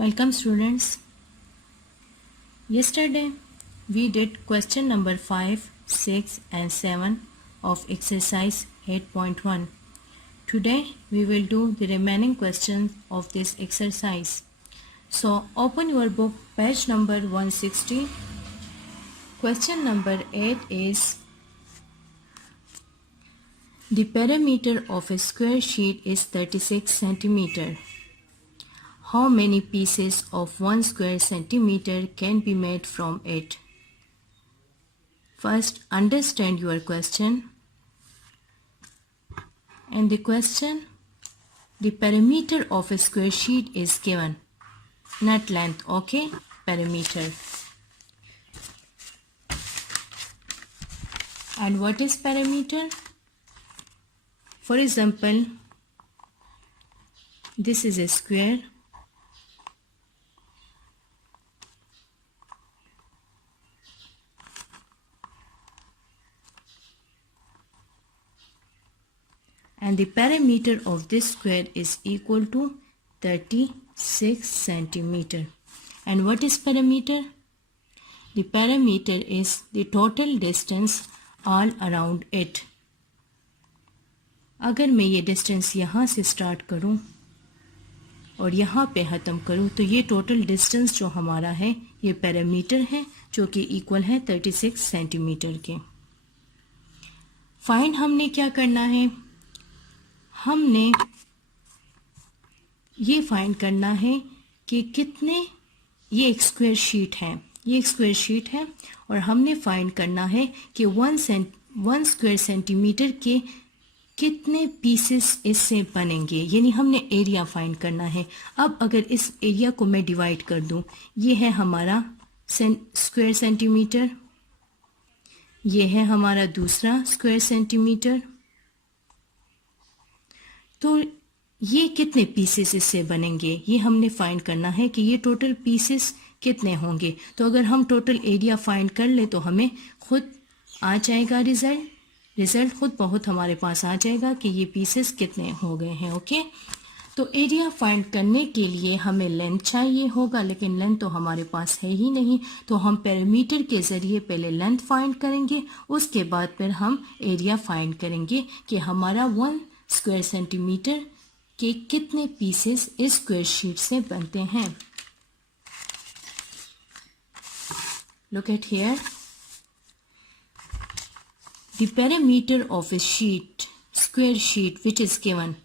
Welcome students. Yesterday we did question number 5, 6 and 7 of exercise 8.1. Today we will do the remaining questions of this exercise. So open your book, page number 160. Question number 8 is: the perimeter of a square sheet is 36 centimeter. How many pieces of 1 square centimeter can be made from it? First, understand your question. And the question, the perimeter of a square sheet is given. Not length, okay? Perimeter. And what is perimeter? For example, this is a square. And the perimeter of this square is equal to 36 centimeter. And what is perimeter? The perimeter is the total distance all around it. अगर मैं ये डिस्टेंस यहाँ से स्टार्ट करूँ और यहाँ पे ख़त्म करूँ तो ये टोटल डिस्टेंस जो हमारा है ये perimeter है, जो कि इक्वल है 36 सेंटीमीटर के. फाइंड हमने क्या करना है? हमने ये फाइंड करना है कि कितने, ये एक स्क्वायर शीट है, ये एक स्क्वायर शीट है और हमने फाइंड करना है कि 1 स्क्वायर सेंटीमीटर के कितने पीसेस इससे बनेंगे, यानी हमने एरिया फाइंड करना है. अब अगर इस एरिया को मैं डिवाइड कर दूं, ये है हमारा स्क्वायर सेंटीमीटर, ये है हमारा दूसरा स्क्वायर सेंटीमीटर, तो ये कितने पीसेस इससे बनेंगे ये हमने फाइंड करना है कि ये टोटल पीसेस कितने होंगे. तो अगर हम टोटल एरिया फाइंड कर ले तो हमें खुद आ जाएगा रिजल्ट खुद बहुत हमारे पास आ जाएगा कि ये पीसेस कितने हो गए हैं. ओके, तो एरिया फाइंड करने के लिए हमें लेंथ चाहिए होगा, लेकिन लेंथ तो हमारे पास है ही नहीं. तो हम पेरीमीटर के ज़रिए पहले लेंथ फाइंड करेंगे, उसके बाद फिर हम एरिया फाइंड करेंगे कि हमारा 1 स्क्वायर सेंटीमीटर के कितने पीसेस इस स्क्वायर शीट से बनते हैं. Look at here. The perimeter of a square sheet which is given,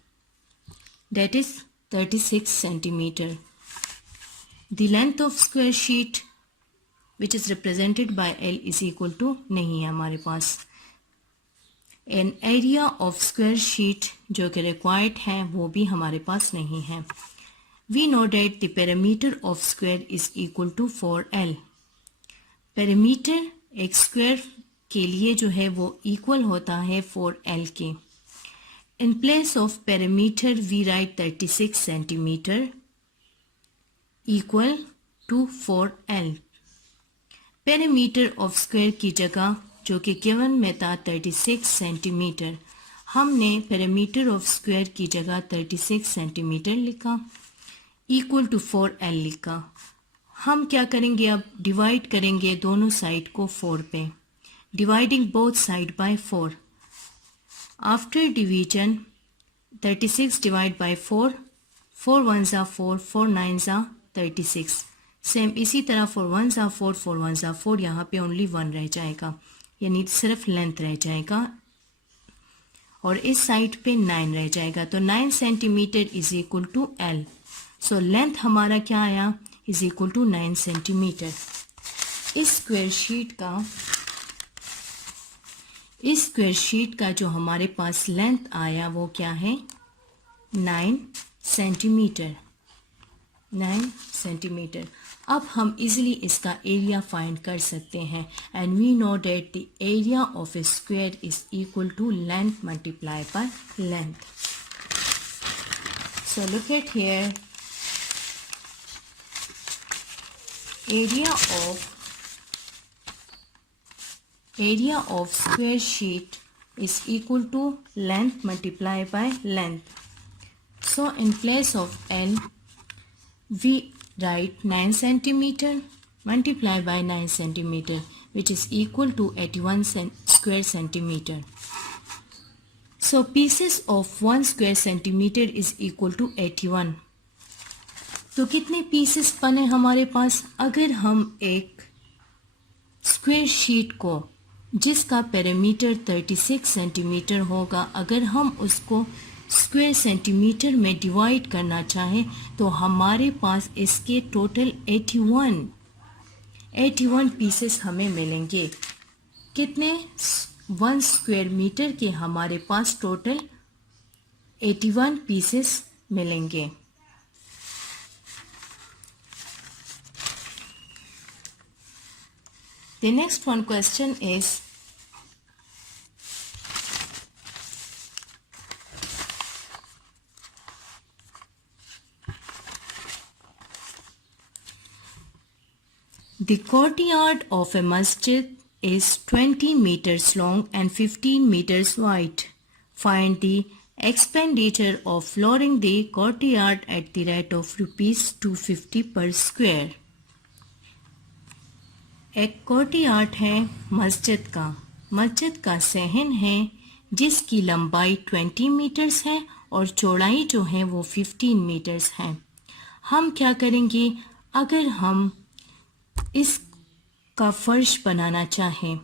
that is 36 centimeter. The length of square sheet which is represented by L is equal to नहीं है हमारे पास. An area of square sheet जो कि required है वो भी हमारे पास नहीं है. We know that the perimeter of square is equal to 4L. Perimeter एक square के लिए जो है वो इक्वल होता है 4L के. In place of perimeter we write 36 centimeter equal to 4L. Perimeter of square की जगह जो कि गिवन में था 36 सेंटीमीटर, हमने perimeter of square की जगह 36 सेंटीमीटर लिखा, इक्वल टू 4L लिखा. हम क्या करेंगे, अब डिवाइड करेंगे दोनों साइड को 4 पे. Dividing both side by 4. After division 36 divide by 4, 4 1 जा 4, 4 9 जा 36. सेम इसी तरह 4 1 जा 4, 4 1 जा 4, यहाँ पे ओनली 1 रह जाएगा, यानी सिर्फ लेंथ रह जाएगा, और इस साइड पे 9 रह जाएगा. तो 9 centimetre is equal to L. So length हमारा क्या आया, इज इक्वल टू 9 सेंटीमीटर. इस स्क्वायर शीट का जो हमारे पास लेंथ आया वो क्या है, 9 सेंटीमीटर. 9 सेंटीमीटर. अब हम इजीली इसका एरिया फाइंड कर सकते हैं. And we know that the area of a square is equal to length multiply by length. So look at here. area of square sheet is equal to length multiplied by length. So in place of L we write 9 centimeter multiply by 9 centimeter, which is equal to 81 square centimeter. So pieces of 1 square centimeter is equal to 81. तो कितने पीसेस बने हमारे पास? अगर हम एक square sheet को जिसका पेरीमीटर 36 सेंटीमीटर होगा, अगर हम उसको स्क्वायर सेंटीमीटर में डिवाइड करना चाहें तो हमारे पास इसके टोटल 81 पीसेस हमें मिलेंगे. कितने? 1 स्क्वायर मीटर के हमारे पास टोटल 81 पीसेस मिलेंगे. The next one question is the courtyard of a masjid is 20 meters long and 15 meters wide. Find the expenditure of flooring the courtyard at the rate of rupees 250 per square. एक कोर्टयार्ड है मस्जिद का सहन है जिसकी लंबाई 20 मीटर्स है और चौड़ाई जो है वो 15 मीटर्स है. हम क्या करेंगे? अगर हम इसका फर्श बनाना चाहें,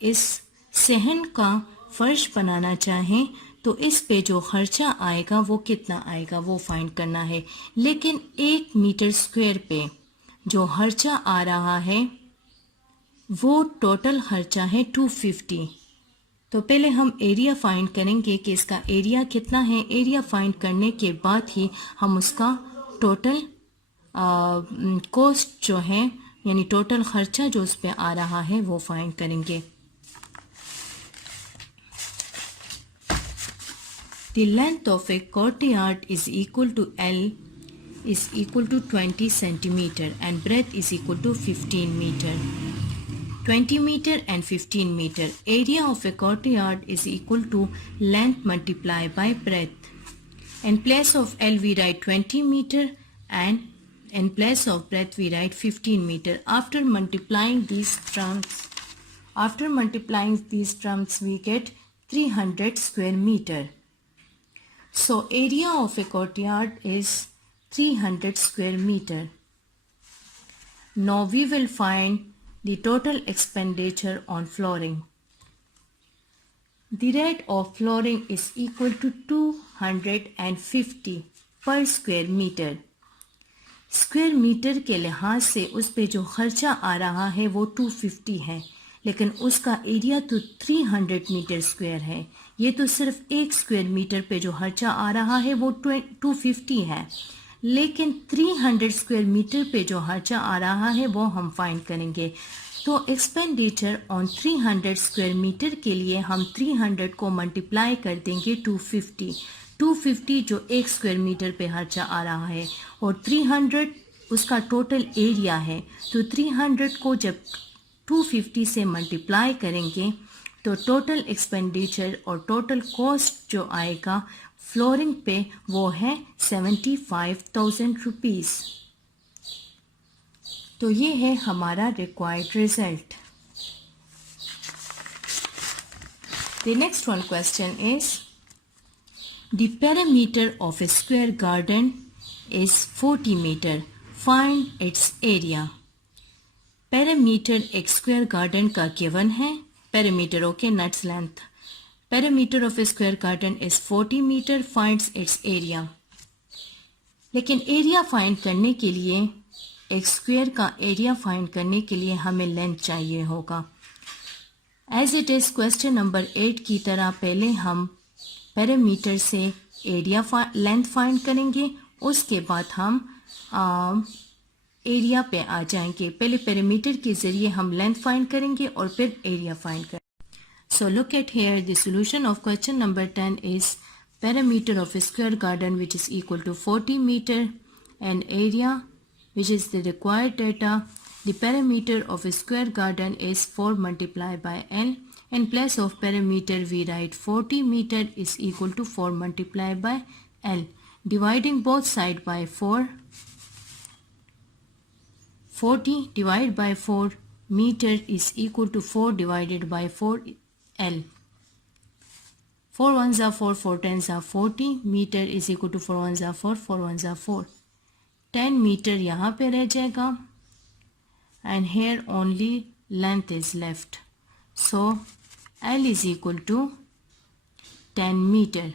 इस सहन का फर्श बनाना चाहें तो इस पे जो खर्चा आएगा वो कितना आएगा वो फाइंड करना है. लेकिन 1 मीटर स्क्वायर पे जो खर्चा आ रहा है वो टोटल खर्चा है 250. तो पहले हम एरिया फाइंड करेंगे कि इसका एरिया कितना है. एरिया फाइंड करने के बाद ही हम उसका टोटल कॉस्ट जो है यानी टोटल खर्चा जो उस पे आ रहा है वो फाइंड करेंगे. The length of a courtyard is equal to L is equal to 20 centimeter and breadth is equal to 15 meter. 20 meter and 15 meter. Area of a courtyard is equal to length multiplied by breadth. In place of L we write 20 meter and in place of breadth we write 15 meter. After multiplying these terms we get 300 square meter. So area of a courtyard is 300 square meter. Now we will find the total expenditure on flooring. The rate of flooring is equal to 250 per square meter. Square metre के लिहाज से उस पे जो खर्चा आ रहा है वो 250 है, लेकिन उसका एरिया तो 300 मीटर स्क्वायर है. ये तो सिर्फ 1 स्क्वायर मीटर पे जो खर्चा आ रहा है वो 250 है, लेकिन 300 स्क्वायर मीटर पे जो खर्चा आ रहा है वो हम फाइंड करेंगे. तो एक्सपेंडिचर ऑन 300 स्क्वायर मीटर के लिए हम 300 को मल्टीप्लाई कर देंगे 250 जो 1 स्क्वायर मीटर पे खर्चा आ रहा है और 300 उसका टोटल एरिया है. तो 300 को जब 250 से मल्टीप्लाई करेंगे तो टोटल एक्सपेंडिचर और टोटल कॉस्ट जो आएगा फ्लोरिंग पे वो है 75,000 रुपीज़. तो ये है हमारा required result. The next one question is the perimeter of a square garden is 40 meter. Find its area. Perimeter एक स्क्वायर गार्डन का गिवन है. Perimeter okay nuts length. Perimeter of a square garden is 40 meter. Finds its area. लेकिन area find करने के लिए एक स्क्वायर का area find करने के लिए हमें लेंथ चाहिए होगा. As it is question number 8 की तरह पहले हम पेरीमीटर से एरिया लेंथ फाइंड करेंगे, उसके बाद हम एरिया पे आ जाएंगे. पहले पेरीमीटर के ज़रिए हम लेंथ फाइंड करेंगे और फिर एरिया फाइंड करेंगे. सो look at here the solution of question number 10 is perimeter of a square garden which is equal to 40 meter and area which is the required data. The perimeter of a square garden is 4 multiplied by L. In place of perimeter we write 40 meter is equal to 4 multiplied by L. Dividing both sides by 4 40 divided by 4 meter is equal to 4 divided by 4 L. 4 ones are 4, 4 tens are 40. Meter is equal to 4 ones are 4, 4 ones are 4. 10 meter यहाँ पे रह जाएगा. And here only length is left. So L is equal to 10 meter.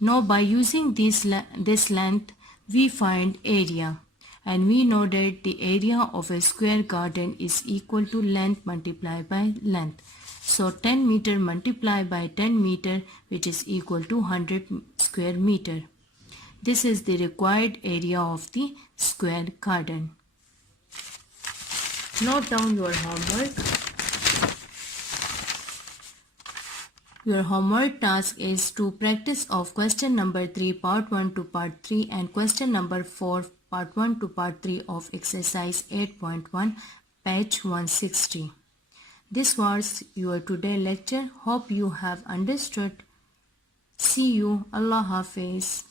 Now by using this length we find area. And we know that the area of a square garden is equal to length multiplied by length. So 10 meter multiplied by 10 meter, which is equal to 100 square meter. This is the required area of the square garden. Note down your homework. Your homework task is to practice of question number 3 part 1 to part 3 and question number 4 part 1 to part 3 of exercise 8.1 page 160. This was your today lecture. Hope you have understood. See you. Allah Hafiz.